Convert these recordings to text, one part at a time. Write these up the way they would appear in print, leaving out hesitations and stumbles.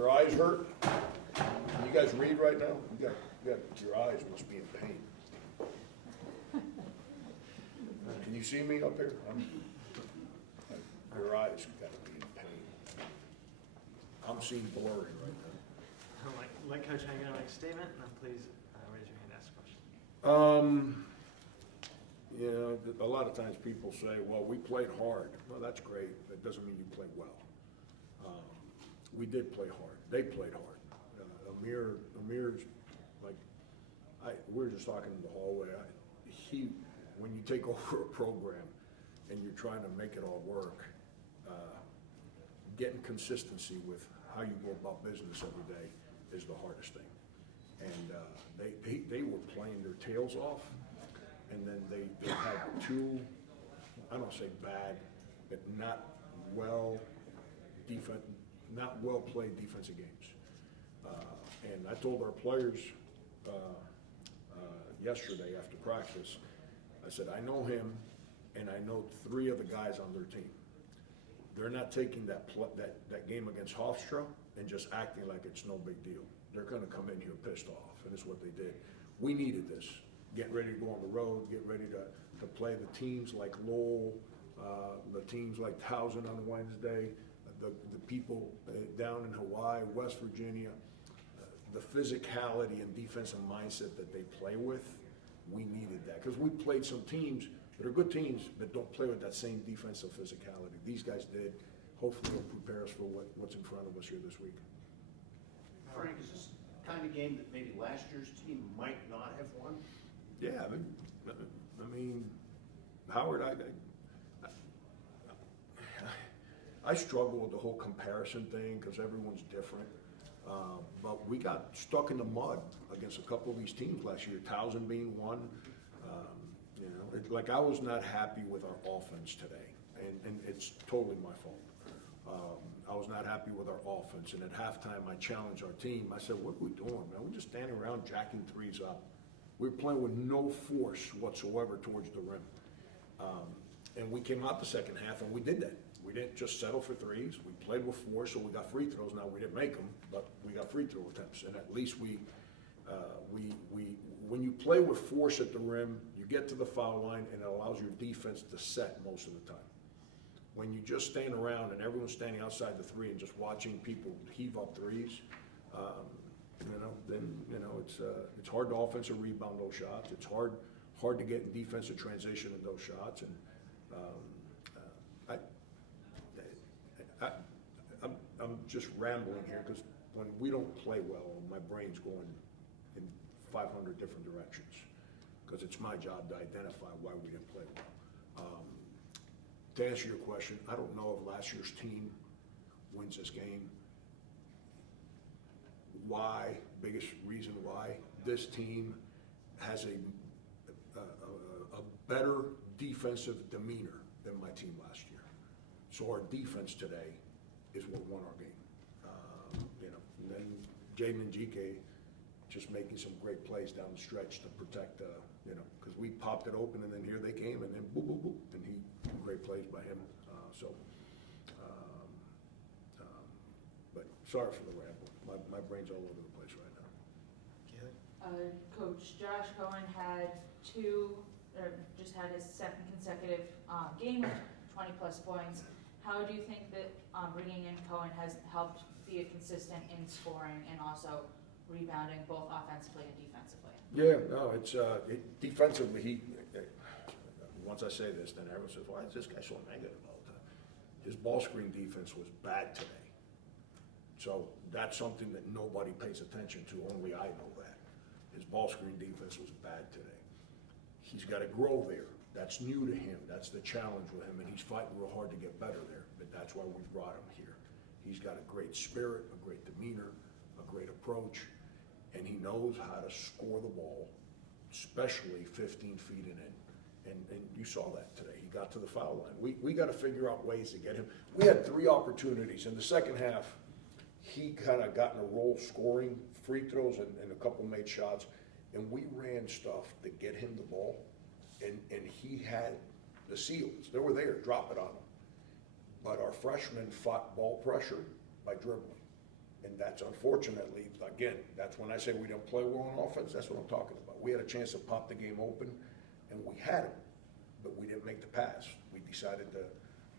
your eyes hurt? Can you guys read right now? You got, your eyes must be in pain. Can you see me up here? Your eyes gotta be in pain. I'm seeing blurry right now. Like Coach hanging on, make a statement, and then please raise your hand and ask a question. You know, a lot of times people say, well, we played hard. Well, that's great. That doesn't mean you played well. We did play hard. They played hard. Amir's like, we were just talking in the hallway. When you take over a program and you're trying to make it all work, getting consistency with how you go about business every day is the hardest thing. And they were playing their tails off, and then they had two, I don't say bad, but not well played defensive games. And I told our players yesterday after practice, I said, I know him, and I know three of the guys on their team. They're not taking that game against Hofstra and just acting like it's no big deal. They're going to come in here pissed off, and it's what they did. We needed this. Get ready to go on the road, get ready to play the teams like Lowell, the teams like Towson on Wednesday, the people down in Hawaii, West Virginia, the physicality and defensive mindset that they play with. We needed that because we played some teams that are good teams but don't play with that same defensive physicality. These guys did. Hopefully it'll prepare us for what's in front of us here this week. Frank, is this the kind of game that maybe last year's team might not have won? Yeah, I mean, Howard, I struggle with the whole comparison thing because everyone's different. But we got stuck in the mud against a couple of these teams last year, Towson being one. You know, like I was not happy with our offense today, and it's totally my fault. I was not happy with our offense, and at halftime I challenged our team. I said, what are we doing, man? We're just standing around jacking threes up. We're playing with no force whatsoever towards the rim. And we came out the second half and we did that. We didn't just settle for threes. We played with force, so we got free throws. Now, we didn't make them, but we got free throw attempts. And at least when you play with force at the rim, you get to the foul line and it allows your defense to set most of the time. When you just stand around and everyone's standing outside the three and just watching people heave up threes, then it's hard to offensive rebound those shots. It's hard to get in defensive transition in those shots. And I'm just rambling here because when we don't play well, my brain's going in 500 different directions because it's my job to identify why we didn't play well. To answer your question, I don't know if last year's team wins this game. Why? Biggest reason why this team has a better defensive demeanor than my team last year. So our defense today is what won our game. And then Jaden and GK just making some great plays down the stretch to protect, because we popped it open and then here they came and then boop, boop, boop, and great plays by him. But sorry for the ramble. My brain's all over the place right now. Coach Josh Cohen just had his second consecutive game of 20 plus points. How do you think that bringing in Cohen has helped be consistent in scoring and also rebounding both offensively and defensively? Yeah, no, it's defensively. Once I say this, then everyone says, "Why is this guy so negative all the time?" His ball screen defense was bad today, so that's something that nobody pays attention to. Only I know that. His ball screen defense was bad today. He's got to grow there. That's new to him. That's the challenge with him, and he's fighting real hard to get better there. But that's why we brought him here. He's got a great spirit, a great demeanor, a great approach, and he knows how to score the ball, especially 15 feet and in. And you saw that today. He got to the foul line. We got to figure out ways to get him. We had 3 opportunities. In the second half, he kind of got in a roll scoring free throws and a couple made shots, and we ran stuff to get him the ball, and he had the seals. They were there, drop it on him. But our freshmen fought ball pressure by dribbling. And that's unfortunately, again, that's when I say we don't play well on offense, that's what I'm talking about. We had a chance to pop the game open, and we had it, but we didn't make the pass. We decided to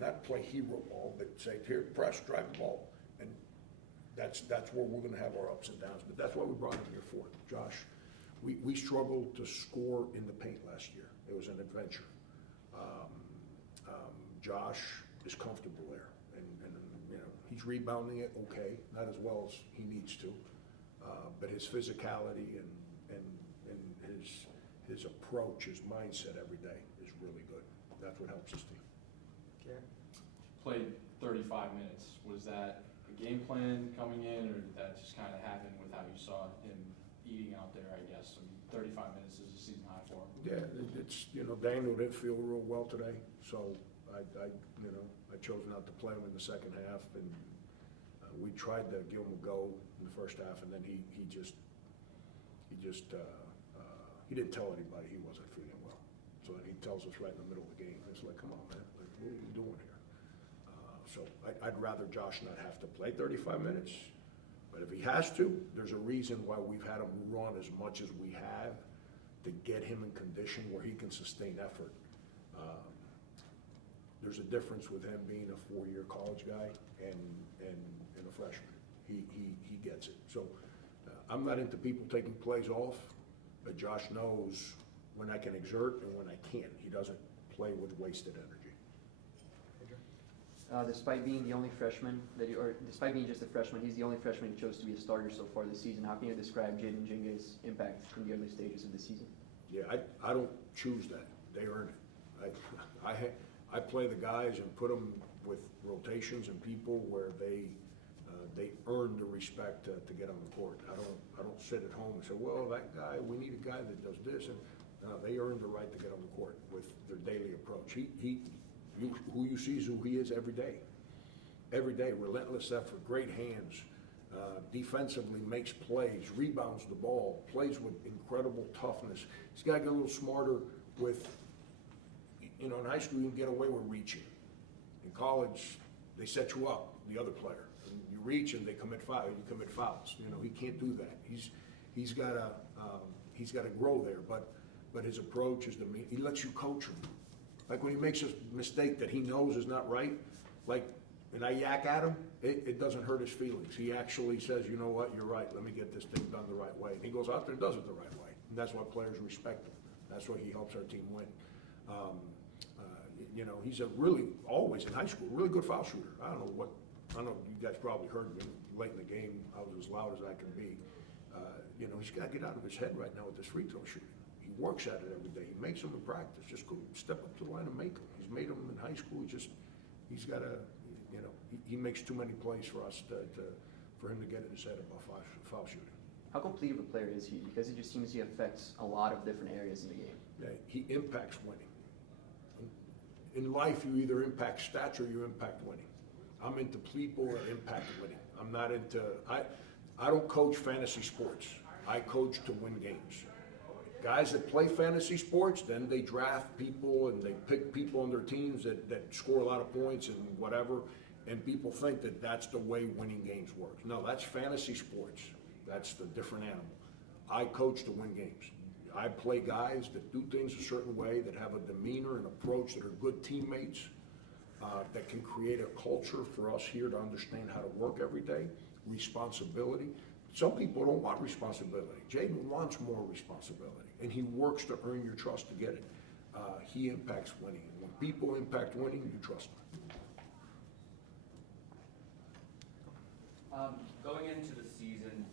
not play hero ball, but say, here, press, drive the ball. And that's where we're gonna have our ups and downs, but that's what we brought him here for. Josh, we struggled to score in the paint last year. It was an adventure. Josh is comfortable there, and you know, he's rebounding it okay, not as well as he needs to, but his physicality and his approach, his mindset every day is really good. That's what helps his team. Garrett? Played 35 minutes. Was that a game plan coming in, or did that just kind of happen with how you saw him eating out there, I guess? I mean, 35 minutes is a season high for him. Yeah, it's, you know, Daniel didn't feel real well today, so I chose not to play him in the second half, and we tried to give him a go in the first half, and then he didn't tell anybody he wasn't feeling well. So then he tells us right in the middle of the game. It's like, come on, man, like, what are we doing here? So I'd rather Josh not have to play 35 minutes, but if he has to, there's a reason why we've had him run as much as we have to get him in condition where he can sustain effort. There's a difference with him being a 4-year college guy and a freshman. He gets it. So I'm not into people taking plays off, but Josh knows when I can exert and when I can't. He doesn't play with wasted energy. Despite being the only freshman despite being just a freshman, he's the only freshman who chose to be a starter so far this season. How can you describe Jaden Jings' impact in the early stages of the season? Yeah, I don't choose that. They earn it. I play the guys and put them with rotations and people where they earn the respect to get on the court. I don't sit at home and say, well, that guy, we need a guy that does this. And they earn the right to get on the court with their daily approach. Who you see is who he is every day. Every day, relentless effort, great hands, defensively makes plays, rebounds the ball, plays with incredible toughness. He's got to get a little smarter with, you know, in high school you can get away with reaching. In college, they set you up, the other player. And you reach and they commit you commit fouls. You know, he can't do that. He's got to grow there, but his approach is he lets you coach him. Like when he makes a mistake that he knows is not right, and I yak at him, it doesn't hurt his feelings. He actually says, you know what, you're right, let me get this thing done the right way. And he goes out there and does it the right way. And that's why players respect him. That's why he helps our team win. You know, he's always in high school, really good foul shooter. I don't know, you guys probably heard me late in the game, I was as loud as I can be. You know, he's got to get out of his head right now with this free throw shooting. He works at it every day. He makes them in practice. Just go step up to the line and make them. He's made them in high school. He's got to, you know, he makes too many plays for us for him to get in his head about foul shooting. How complete of a player is he? Because it just seems he affects a lot of different areas in the game. Yeah, he impacts winning. In life, you either impact stats or you impact winning. I'm into people that impact winning. I'm not into, I don't coach fantasy sports. I coach to win games. Guys that play fantasy sports, then they draft people and they pick people on their teams that score a lot of points and whatever, and people think that that's the way winning games works. No, that's fantasy sports. That's the different animal. I coach to win games. I play guys that do things a certain way, that have a demeanor and approach, that are good teammates, that can create a culture for us here to understand how to work every day, responsibility. Some people don't want responsibility. Jaden wants more responsibility, and he works to earn your trust to get it. He impacts winning. When people impact winning, you trust them. Going into the season,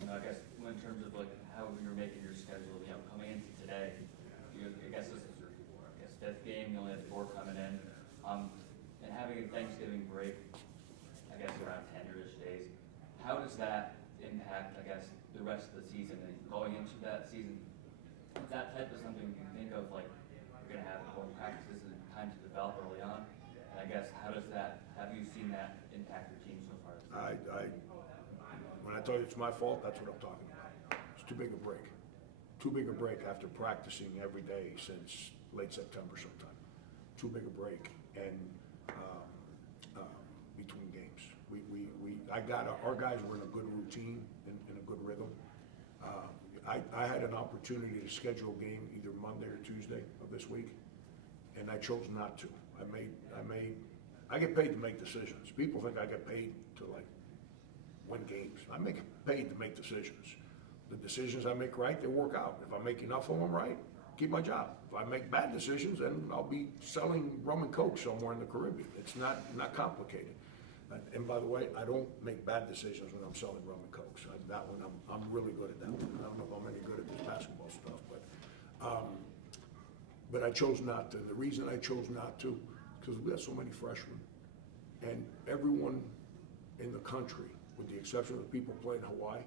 you know, I guess in terms of like how you're making your schedule, you know, coming into today, I guess this is your fifth game. You only have 4 coming in, and having a Thanksgiving break, I guess around 10-ish days. How does that impact, I guess, the rest of the season and going into that season? Is that type of something you think of, like you're going to have more practices and time to develop early on? And I guess how does that? Have you seen that impact your team so far? When I tell you it's my fault, that's what I'm talking about. It's too big a break. Too big a break after practicing every day since late September sometime. Too big a break, and between games, our guys were in a good routine, in a good rhythm. I had an opportunity to schedule a game either Monday or Tuesday of this week, and I chose not to. I get paid to make decisions. People think I get paid to like win games. I make paid to make decisions. The decisions I make right, they work out. If I make enough of them right, keep my job. If I make bad decisions, then I'll be selling rum and coke somewhere in the Caribbean. It's not complicated. And by the way, I don't make bad decisions when I'm selling rum and coke. So that one, I'm really good at that one. I don't know if I'm any good at this basketball stuff, but I chose not to. And the reason I chose not to, because we have so many freshmen, and everyone in the country, with the exception of the people playing Hawaii,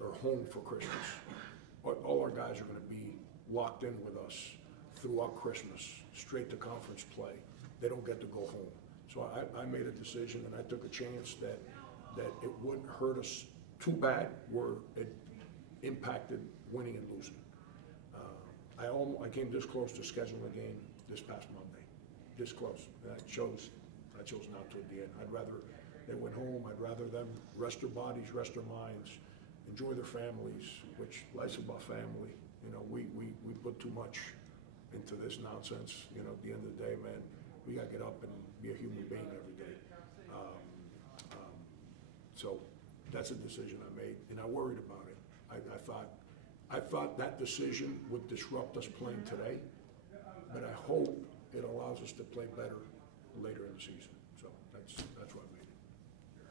are home for Christmas. All our guys are going to be locked in with us throughout Christmas, straight to conference play. They don't get to go home. So I made a decision, and I took a chance that it wouldn't hurt us too bad where it impacted winning and losing. I came this close to scheduling a game this past Monday, this close. And I chose not to at the end. I'd rather they went home. I'd rather them rest their bodies, rest their minds, enjoy their families, which life's about family. You know, we put too much into this nonsense. You know, at the end of the day, man, we gotta get up and be a human being every day. So that's a decision I made, and I worried about it. I thought that decision would disrupt us playing today, but I hope it allows us to play better later in the season. So that's why I made it.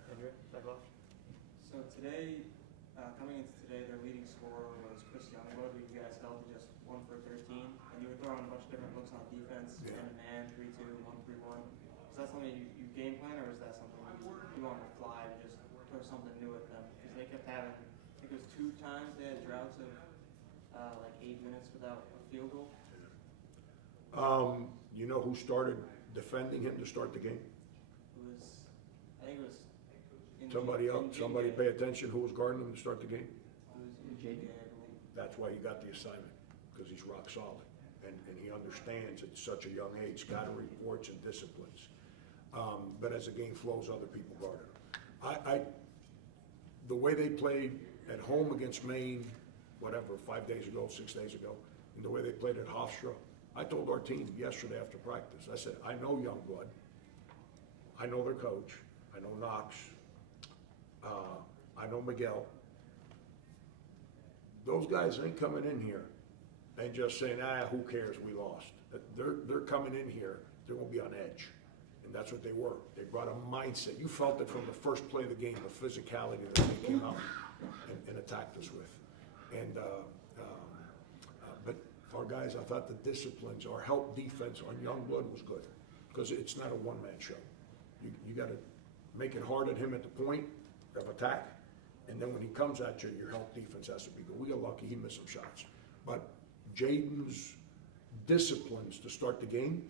Andrew, back off. So today, coming into today, their leading scorer was Chris Youngblood, who you guys held to just 1 for 13, and you were throwing a bunch of different looks on defense, Yeah. man, 3-2, 1-3-1. Is that something you game plan, or is that something you on the fly to just throw something new at them? Because they kept having, I think it was 2 times they had droughts of like 8 minutes without a field goal. You know who started defending him to start the game? It was, I think it was. Somebody else. Somebody pay attention. Who was guarding him to start the game? It was Jaden. I believe. That's why he got the assignment, because he's rock solid, and he understands at such a young age, scouting reports and disciplines. But as the game flows, other people guard him. The way they played at home against Maine, whatever, 5 days ago, 6 days ago, and the way they played at Hofstra, I told our team yesterday after practice, I said, I know Youngblood, I know their coach, I know Knox, I know Miguel. Those guys ain't coming in here and just saying, who cares, we lost. They're coming in here, they're gonna be on edge. And that's what they were. They brought a mindset. You felt it from the first play of the game, the physicality that they came out and attacked us with. And but our guys, I thought the disciplines, our help defense on Youngblood was good, because it's not a one-man show. You got to make it hard at him at the point of attack, and then when he comes at you, your help defense has to be good. We got lucky, he missed some shots. But Jaden's disciplines to start the game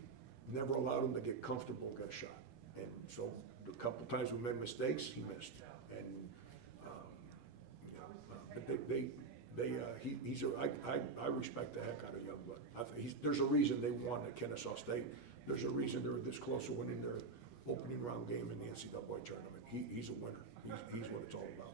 never allowed him to get comfortable, get a shot. And so the couple times we made mistakes, he missed. And but I respect the heck out of Youngblood. There's a reason they won at Kennesaw State. There's a reason they were this close to winning their opening round game in the NCAA tournament. He's a winner. He's what it's all about.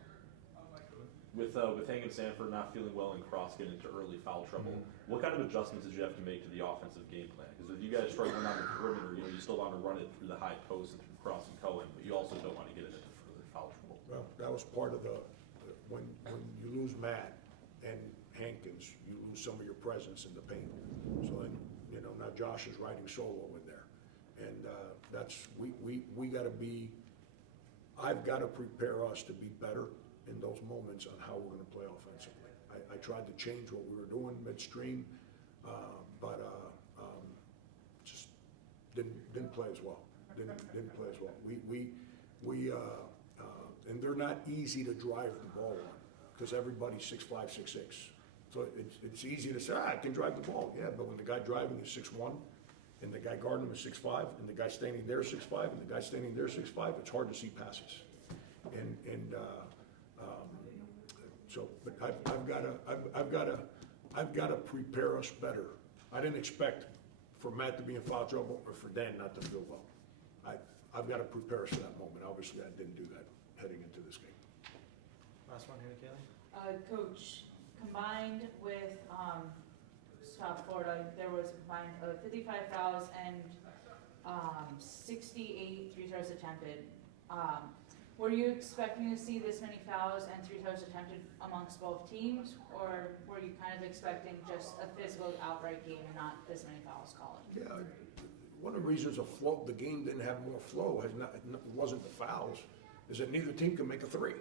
With Hank and Sanford not feeling well and Cross getting into early foul trouble, what kind of adjustments did you have to make to the offensive game plan? Because with you guys struggling on the perimeter, you still want to run it through the high post and through Cross and Cohen, but you also don't want to get into further foul trouble. Well, that was part of when you lose Matt and Hankins, you lose some of your presence in the paint. So then, now Josh is riding solo in there. And we got to be, I've got to prepare us to be better in those moments on how we're going to play offensively. I tried to change what we were doing midstream, but just didn't play as well. Didn't play as well. We and they're not easy to drive the ball on, because everybody's 6'5", 6'6". So it's easy to say, I can drive the ball. Yeah, but when the guy driving is 6'1", and the guy guarding him is 6'5", and the guy standing there 6'5", and the guy standing there 6'5", it's hard to see passes. So, but I've got to prepare us better. I didn't expect for Matt to be in foul trouble or for Dan not to feel well. I've got to prepare us for that moment. Obviously, I didn't do that heading into this game. Last one here, Kaylee. Coach, combined with, South Florida, there was a combined 55 fouls and 68 free throws attempted. Were you expecting to see this many fouls and free throws attempted amongst both teams, or were you kind of expecting just a physical outright game and not this many fouls called? Yeah, one of the reasons the game didn't have more flow wasn't the fouls, is that neither team could make a three.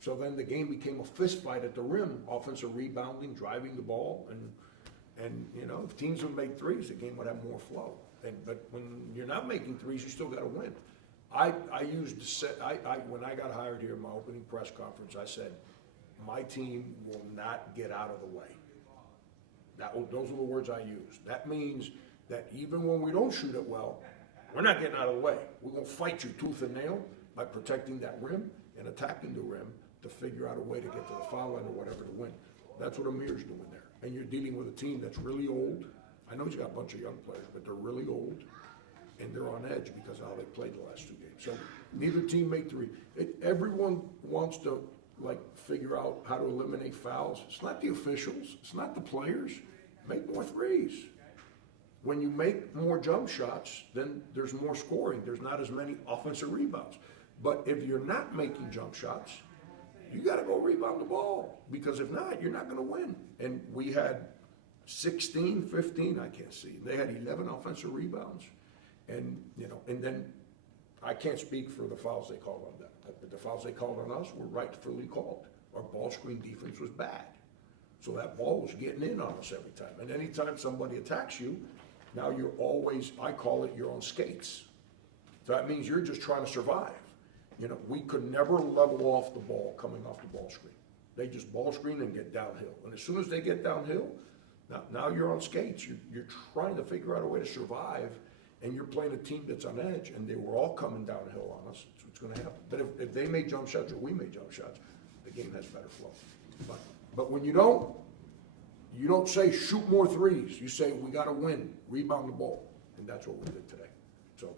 So then the game became a fist fight at the rim, offensive rebounding, driving the ball, and you know, if teams would make threes, the game would have more flow. But when you're not making threes, you still got to win. I when I got hired here in my opening press conference, I said, my team will not get out of the way. Those are the words I used. That means that even when we don't shoot it well, we're not getting out of the way. We're going to fight you tooth and nail by protecting that rim and attacking the rim to figure out a way to get to the foul line or whatever to win. That's what Amir's doing there. And you're dealing with a team that's really old. I know he's got a bunch of young players, but they're really old, and they're on edge because of how they played the last two games. So neither team made three. Everyone wants to figure out how to eliminate fouls. It's not the officials. It's not the players. Make more threes. When you make more jump shots, then there's more scoring. There's not as many offensive rebounds. But if you're not making jump shots, you got to go rebound the ball, because if not, you're not going to win. And we had 16, 15, I can't see. They had 11 offensive rebounds. And, you know, and then I can't speak for the fouls they called on them, but the fouls they called on us were rightfully called. Our ball screen defense was bad. So that ball was getting in on us every time. And anytime somebody attacks you, now you're always, I call it, you're on skates. So that means you're just trying to survive. You know, we could never level off the ball coming off the ball screen. They just ball screen and get downhill. And as soon as they get downhill, now you're on skates. You're trying to figure out a way to survive, and you're playing a team that's on edge, and they were all coming downhill on us. That's what's going to happen. But if they made jump shots or we made jump shots, the game has better flow. But when you don't say shoot more threes. You say we got to win, rebound the ball, and that's what we did today. So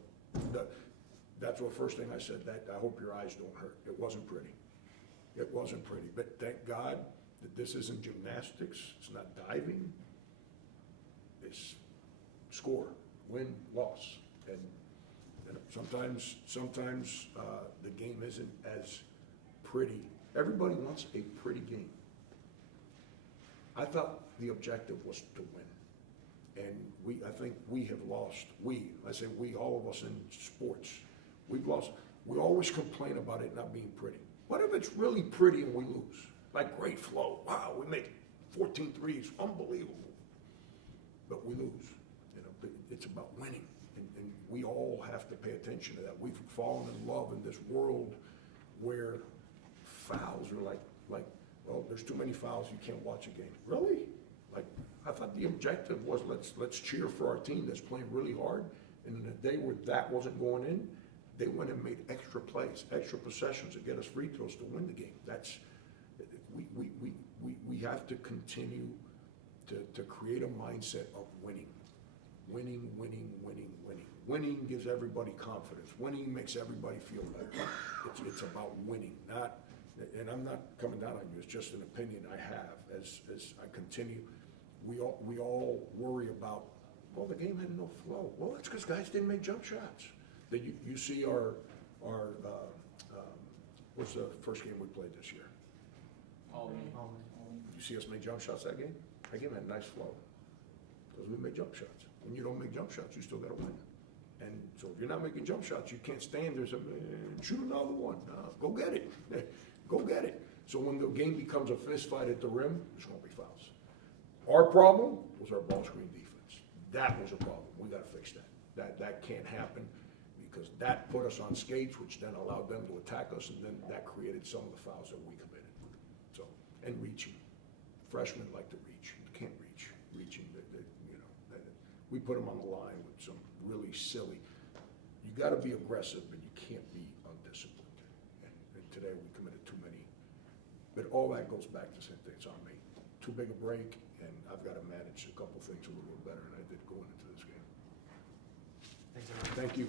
that's the first thing I said. That I hope your eyes don't hurt. It wasn't pretty. It wasn't pretty. But thank God that this isn't gymnastics. It's not diving. It's score, win, loss, and sometimes the game isn't as pretty. Everybody wants a pretty game. I thought the objective was to win, and I think we have lost. I say we, all of us in sports, we've lost. We always complain about it not being pretty. What if it's really pretty and we lose? Like great flow, wow, we make 14 threes, unbelievable. But we lose. You know, it's about winning, and we all have to pay attention to that. We've fallen in love in this world where fouls are like, well, there's too many fouls, you can't watch a game. Really? Like, I thought the objective was let's cheer for our team that's playing really hard. And in the day where that wasn't going in, they went and made extra plays, extra possessions to get us free throws to win the game. We have to continue to create a mindset of winning. Winning. Winning gives everybody confidence. Winning makes everybody feel better. It's about winning, not. And I'm not coming down on you, it's just an opinion I have as I continue. We all worry about, well, the game had no flow. Well, that's because guys didn't make jump shots. That you see our what's the first game we played this year? You see us make jump shots that game? That game had nice flow, because we made jump shots. When you don't make jump shots, you still got to win. And so if you're not making jump shots, you can't stand there and shoot another one. Go get it. Go get it. So when the game becomes a fist fight at the rim, there's going to be fouls. Our problem was our ball screen defense. That was a problem. We got to fix that. That can't happen, because that put us on skates, which then allowed them to attack us, and then that created some of the fouls that we committed. So, and reaching. Freshmen like to reach. You can't reach. Reaching, we put them on the line with some really silly. You got to be aggressive, but you can't be undisciplined. And today we committed too many. But all that goes back to the same thing. It's on me. Too big a break, and I've got to manage a couple things a little bit better than I did going into this game. Thanks, everyone. Thank you.